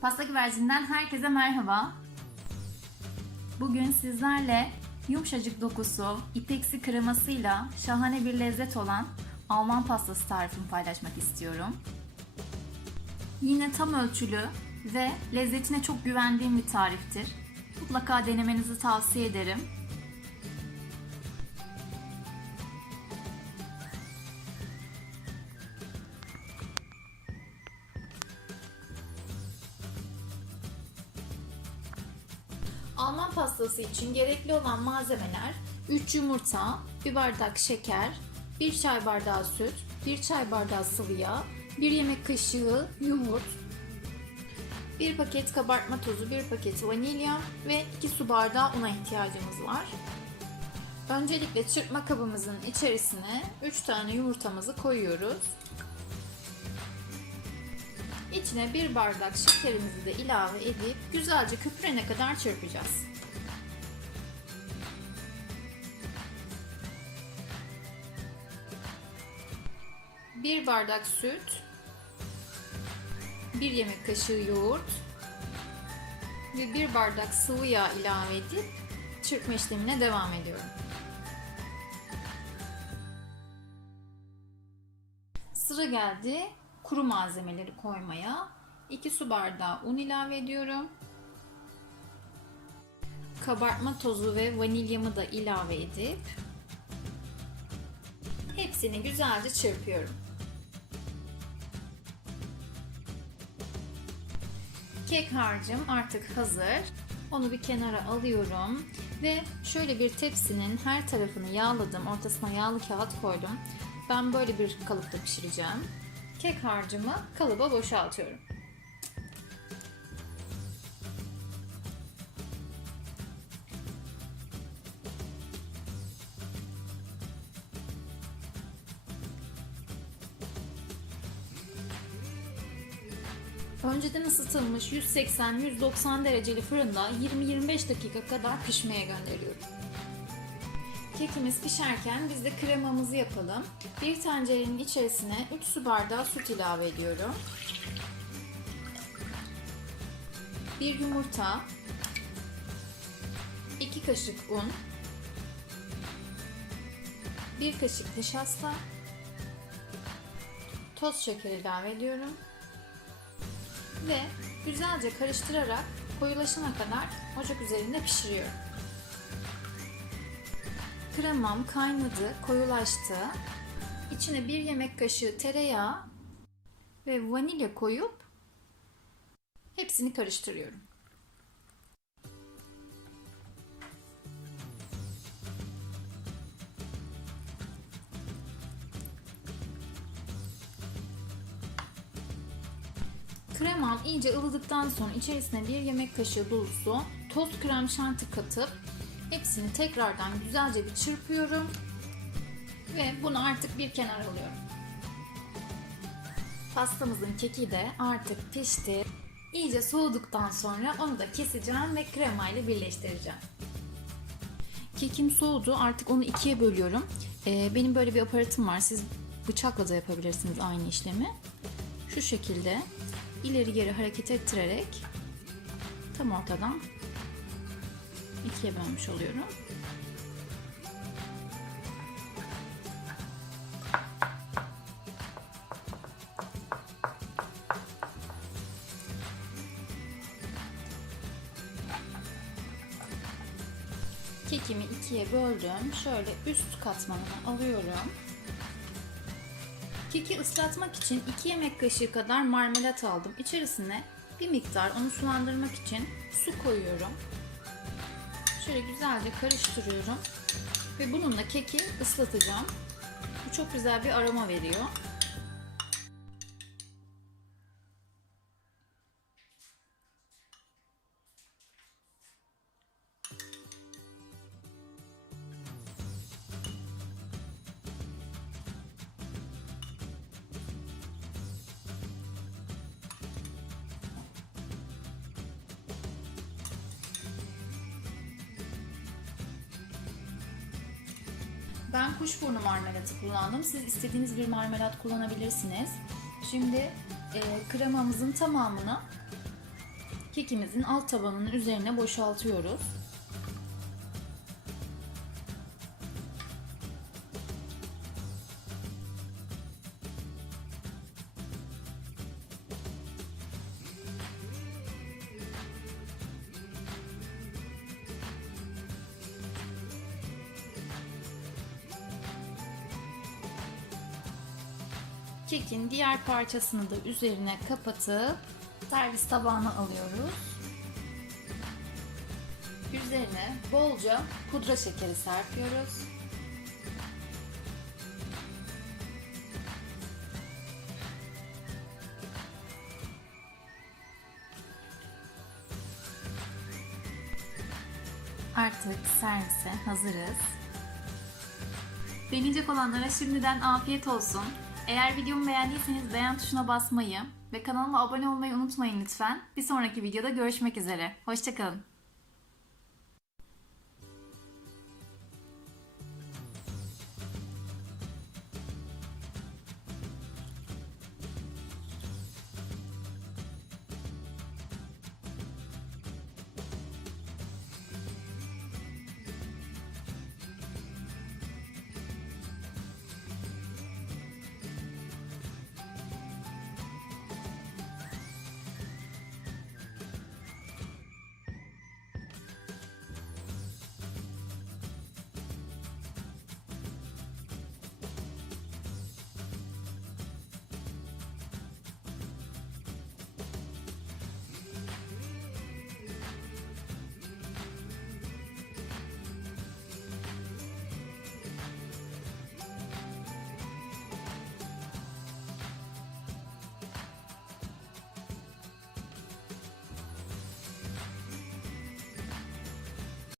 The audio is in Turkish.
Pasta güvercinden herkese merhaba. Bugün sizlerle yumuşacık dokusu, ipeksi kremasıyla şahane bir lezzet olan Alman pastası tarifimi paylaşmak istiyorum. Yine tam ölçülü ve lezzetine çok güvendiğim bir tariftir. Mutlaka denemenizi tavsiye ederim. Alman pastası için gerekli olan malzemeler 3 yumurta, 1 bardak şeker, 1 çay bardağı süt, 1 çay bardağı sıvı yağ, 1 yemek kaşığı yoğurt, 1 paket kabartma tozu, 1 paket vanilya ve 2 su bardağı una ihtiyacımız var. Öncelikle çırpma kabımızın içerisine 3 tane yumurtamızı koyuyoruz. İçine bir bardak şekerimizi de ilave edip güzelce köpürene kadar çırpacağız. Bir bardak süt, bir yemek kaşığı yoğurt ve bir bardak sıvı yağ ilave edip çırpma işlemine devam ediyorum. Sıra geldi kuru malzemeleri koymaya. 2 su bardağı un ilave ediyorum. Kabartma tozu ve vanilyamı da ilave edip hepsini güzelce çırpıyorum. Kek harcım artık hazır. Onu bir kenara alıyorum ve şöyle bir tepsinin her tarafını yağladım. Ortasına yağlı kağıt koydum. Ben böyle bir kalıpta pişireceğim. Kek harcımı kalıba boşaltıyorum. Önceden ısıtılmış 180-190 dereceli fırında 20-25 dakika kadar pişmeye gönderiyorum. Kekimiz pişerken biz de kremamızı yapalım. Bir tencerenin içerisine 3 su bardağı süt ilave ediyorum. Bir yumurta, 2 kaşık un, 1 kaşık nişasta, toz şeker ilave ediyorum ve güzelce karıştırarak koyulaşana kadar ocak üzerinde pişiriyorum. Kremam kaynadı, koyulaştı. İçine bir yemek kaşığı tereyağı ve vanilya koyup hepsini karıştırıyorum. Kremam iyice ılıdıktan sonra içerisine bir yemek kaşığı dolusu toz krem şanti katıp hepsini tekrardan güzelce bir çırpıyorum ve bunu artık bir kenara alıyorum. Pastamızın keki de artık pişti. İyice soğuduktan sonra onu da keseceğim ve krema ile birleştireceğim. Kekim soğudu. Artık onu ikiye bölüyorum. Ee, benim böyle bir aparatım var. Siz bıçakla da yapabilirsiniz aynı işlemi. Şu şekilde ileri geri hareket ettirerek tam ortadan ikiye bölmüş oluyorum. Kekimi ikiye böldüm. Şöyle üst katmanını alıyorum. Keki ıslatmak için 2 yemek kaşığı kadar marmelat aldım. İçerisine bir miktar onu sulandırmak için su koyuyorum. Şöyle güzelce karıştırıyorum. Ve bununla keki ıslatacağım. Bu çok güzel bir aroma veriyor. Ben kuşburnu marmelatı kullandım. Siz istediğiniz bir marmelat kullanabilirsiniz. Şimdi e, kremamızın tamamını kekimizin alt tabanının üzerine boşaltıyoruz. Kekin diğer parçasını da üzerine kapatıp servis tabağına alıyoruz. Üzerine bolca pudra şekeri serpiyoruz. Artık servise hazırız. Deneyecek olanlara şimdiden afiyet olsun. Eğer videomu beğendiyseniz beğen tuşuna basmayı ve kanalıma abone olmayı unutmayın lütfen. Bir sonraki videoda görüşmek üzere. Hoşçakalın.